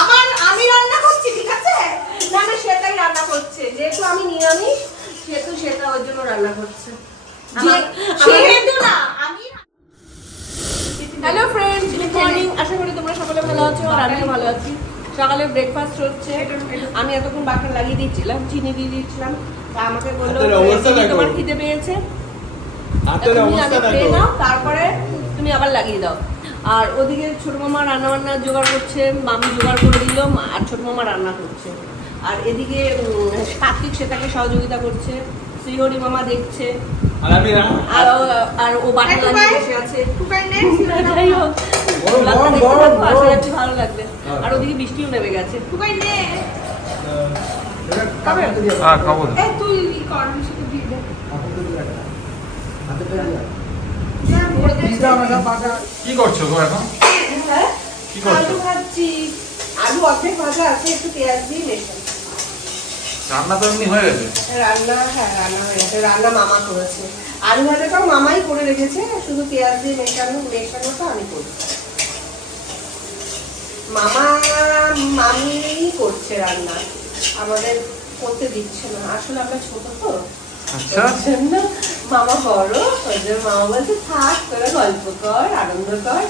আমার আমি রান্না করছি ঠিক আছে? না না সেটাই রান্না করছে। যেহেতু আমি নিরামিষ সেহেতু সেটা ওর জন্য রান্না করছে। সেহেতু না আমি হ্যালো ফ্রেন্ডস গুড মর্নিং আশা করি তোমরা সকলে ভালো আছো আর আমিও ভালো আছি। সকালে ব্রেকফাস্ট হচ্ছে। আমি এতক্ষণ বাটার লাগিয়ে দিচ্ছিলাম চিনি দিয়ে দিচ্ছিলাম তা আমাকে বলল হাতের অবস্থা "চিনি দেখো। তোমার খিদে পেয়েছে। তুমি আগে খেয়ে নাও তারপরে তুমি আবার লাগিয়ে দাও। আর ওদিকে ছোট মামা রান্না বান্না জোগাড় করছে মামি জোগাড় করে দিল আর ছোট মামা রান্না করছে। আর এদিকে উম, সাত্বিক সেটাকে সহযোগিতা করছে শ্রীহরি মামা দেখছে। আর ও- বসে আছে। ভালো লাগবে। আর ওদিকে বৃষ্টিও নেমে গেছে। হ্যাঁ তুই কর কি করছ গো এখন? হ্যাঁ কি করছ? আলু ভাজছি। আলু অর্ধেক ভাজা আছে একটু পেঁয়াজ দিয়ে মেশান রান্না তো এমনি হয়ে গেছে? রান্না হ্যাঁ রান্না হয়ে গেছে। রান্না মামা করেছে। আলু ভাজাটাও মামাই করে রেখেছে শুধু পেঁয়াজ দিয়ে মেশানো মেশানোটা আমি করছি মামা মামি করছে রান্না। আমাদের করতে দিচ্ছে না। আসলে আমরা ছোট তো। আচ্ছা। মামা বড় ওই জন্য মামা বলছে থাক তোরা গল্প কর আনন্দ কর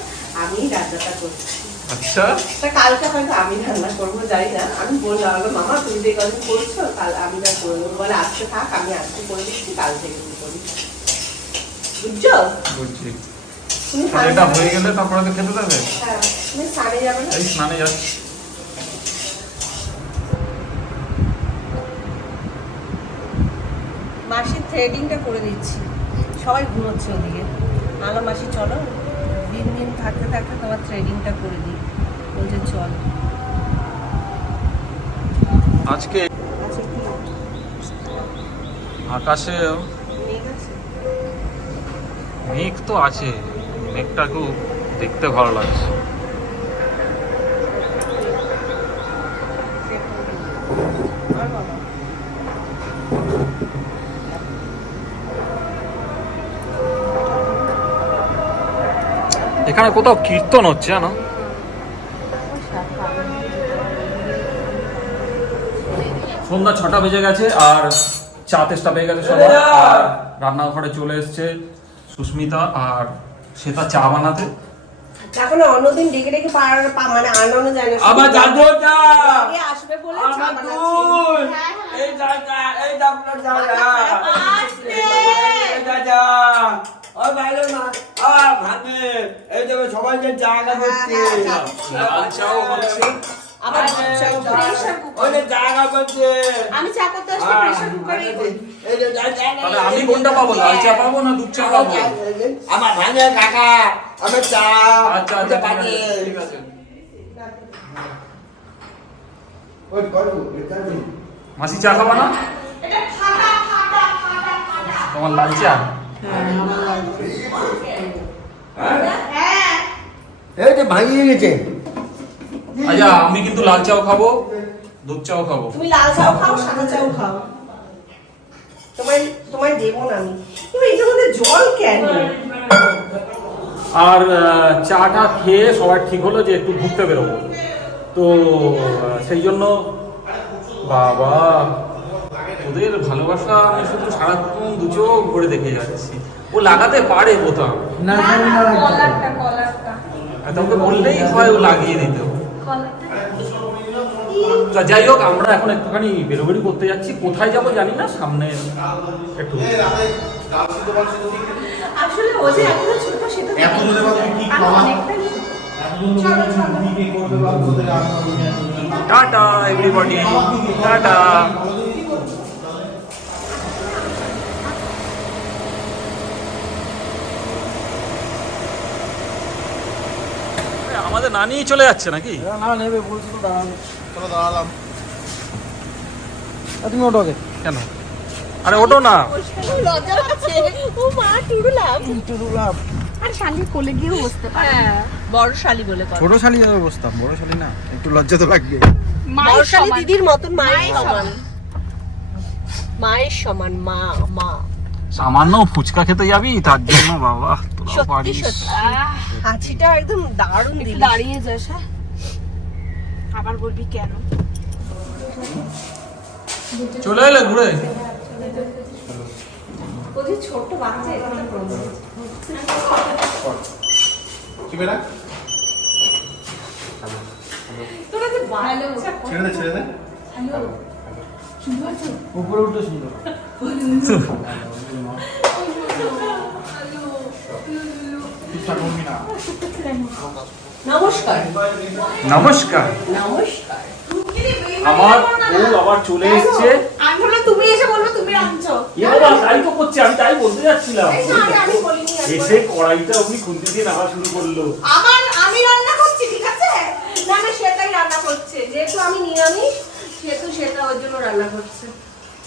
আমি রান্নাটা করছি। আচ্ছা। তা কালকে হয়তো আমি রান্না করব জানি না। আমি বললাম মামা তুমি যে কদিন করছ কাল আমি যা করে দেবো বলে আজকে থাক আমি আজকে করে দিচ্ছি কাল থেকে তুমি করি বুঝছ? বুঝছি। তুমি এটা হয়ে গেলে তারপরে তো খেতে হ্যাঁ তুমি স্নানে যাবে না? স্নানে যাচ্ছি। মাসির থ্রেডিংটা করে দিচ্ছি। সবাই ঘুরোচ্ছে ওদিকে। আলো মাসি চলো। দিন দিন থাকতে থাকতে তোমার থ্রেডিংটা করে দিই। বলছে চল। আজকে আচ্ছা আকাশে মেঘ মেঘ তো আছে। মেঘটা খুব দেখতে ভালো লাগছে। এখানে কোথাও কীর্তন হচ্ছে জানো সন্ধ্যা ছটা বেজে গেছে আর চা তেষ্টা পেয়ে গেছে সবার আর রান্নাঘরে চলে এসছে সুস্মিতা আর সেটা চা বানাতে এখন অন্যদিন ডেকে ডেকে মানে আনানো যায় না আবার জানতো না আসবে বলে চা বানাচ্ছি। দুধ হ্যাঁ, হ্যাঁ। এই দাদা এই দাদা দাদা আসতে। ও বাইরে না আ ভাবে এই দেবে সবাই যে জায়গা। লাল হচ্ছে আবার প্রেসার কুকার জায়গা আমি চা করতে আসলে প্রেসার তাহলে আমি কোনটা পাবো লাল চা পাবো না? দুধ চা পাবো? আমার ভাঙে কাকা। আমার চা। আচ্ছা আচ্ছা পানি ঠিক আছে মাসি চা খাবা না? এটা ফাটা ফাটা ফাটা ফাটা। তোমার লাল চা? হ্যাঁ এই যে ভাঙিয়ে গেছে। আচ্ছা আমি কিন্তু লাল চাও খাব দুধ চাও খাব। তুমি লাল চাও খাও সাদা চাও খাও। তোমায় তোমায় দেবো না আমি। তুমি এটার মধ্যে জল কেন? আর আহ, চাটা খেয়ে সবার ঠিক হলো যে একটু ঘুরতে বেরোবো। তো সেই জন্য বাবা ওদের ভালোবাসা আমি শুধু সারাক্ষণ দু চোখ ভরে দেখে যাচ্ছি। ও লাগাতে পারে বোতাম কলারটা কলারটা। তোকে বললেই হয় ও লাগিয়ে দিত। তা যাই হোক আমরা এখন একটুখানি বেরোবেরি করতে যাচ্ছি। কোথায় যাব জানি না সামনে একটু। আসলে ও যে এখনও ছোট সেটা এত দূরে তুমি কি খাওয়া? অনেকটাই চলো চলো। Tata everybody tata. আমাদের নানি চলে যাচ্ছে নাকি? না নেবে বলছি তো চলো দাঁড়ালাম। তুমি ওটো আগে। কেন? আরে ওটো না। লজ্জা লাগছে ও মা টুরুলাম টুরুলাম আর শালি কোলে গিয়েও বসতে পারে হ্যাঁ। বড় শালি বলে কথা। ছোট শালি যাবে বসতাম বড় শালি না। একটু লজ্জা তো লাগবে। বড় শালি দিদির মতন মায়ের সমান। মায়ের সমান মা মা। সামান্য ফুচকা খেতে যাবি তার জন্য বাবা তোরা পারিস। সত্যি। হাঁচিটা একদম দারুণ দিল দাঁড়িয়ে যাস আবার বলবি কেন? চলে এলে ঘুরে। ছোট্ট বাচ্চা ছেড়ে ছেড়ে দে। উপরে উঠে সুন্দর। নমস্কার। নমস্কার। নমস্কার। আমার বউ আবার চলে এসছে। আমি বললাম তুমি এসে বলবে তুমি রাঁধছো এ বাবা তাই তো করছে আমি তাই বলতে যাচ্ছিলাম। না, আগে আমি বলিনি এসে কড়াইটা উনি খুলতে দিয়ে নাড়া শুরু করল। আমার আমি রান্না করছি ঠিক আছে? না না সেটাই রান্না করছে। যেহেতু আমি নিরামিষ সেহেতু সেটা ওর জন্য রান্না করছে।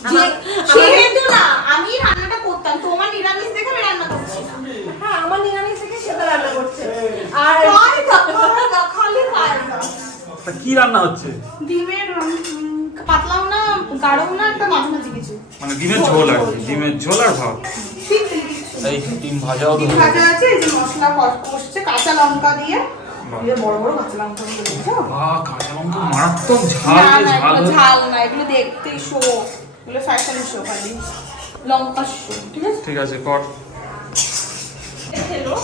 আমার- আমার- সেহেতু না আমি রান্নাটা করতাম তোমার নিরামিষ দেখে আমি রান্না করছি না হ্যাঁ আমার নিরামিষ থেকে সেটা রান্না করছে আর খাই না, খালি খাই না। তা কি রান্না হচ্ছে? ডিমের পাতলাও না গাঢ়ও না একটা মাঝামাঝি কিছু। মানে ডিমের ঝোল আর ডিমের ঝোল আর ভাত? এই ডিম ভাজাও ডিম ভাজা আছে এই যে মশলা কষছে কাঁচা লঙ্কা দিয়ে। দিয়ে বড় বড় কাঁচা লঙ্কা দিয়ে দিয়েছ কাঁচা লঙ্কা মারাত্মক ঝাল না যে না ঝাল এগুলো ঝাল না এগুলো দেখতেই শো এগুলো ফ্যাশন শো খালি। লঙ্কা শো ঠিক আছে? ঠিক আছে কর। খেলো।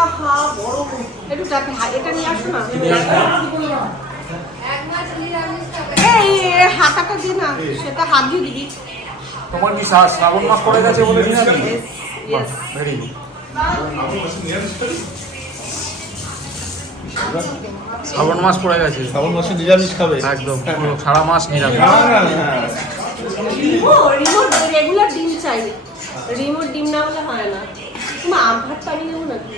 আহা বড় একটু এটা নিয়ে আসো না। এই হাতাটা না সেটা হাত দিয়ে দিবি। তোমার কি শ্রা- শ্রাবণ মাস পড়ে গেছে বলে. ভেরি গুড শ্রাবণ মাস পড়ে গেছে। শ্রাবণ মাসে নিরামিষ খাবে। একদম সারা মাস নিরামিষ। রেগুলার ডিম চাই। রিমোট ডিম না হলে হয় না। তুমি আম ভাত পানি নেব নাকি?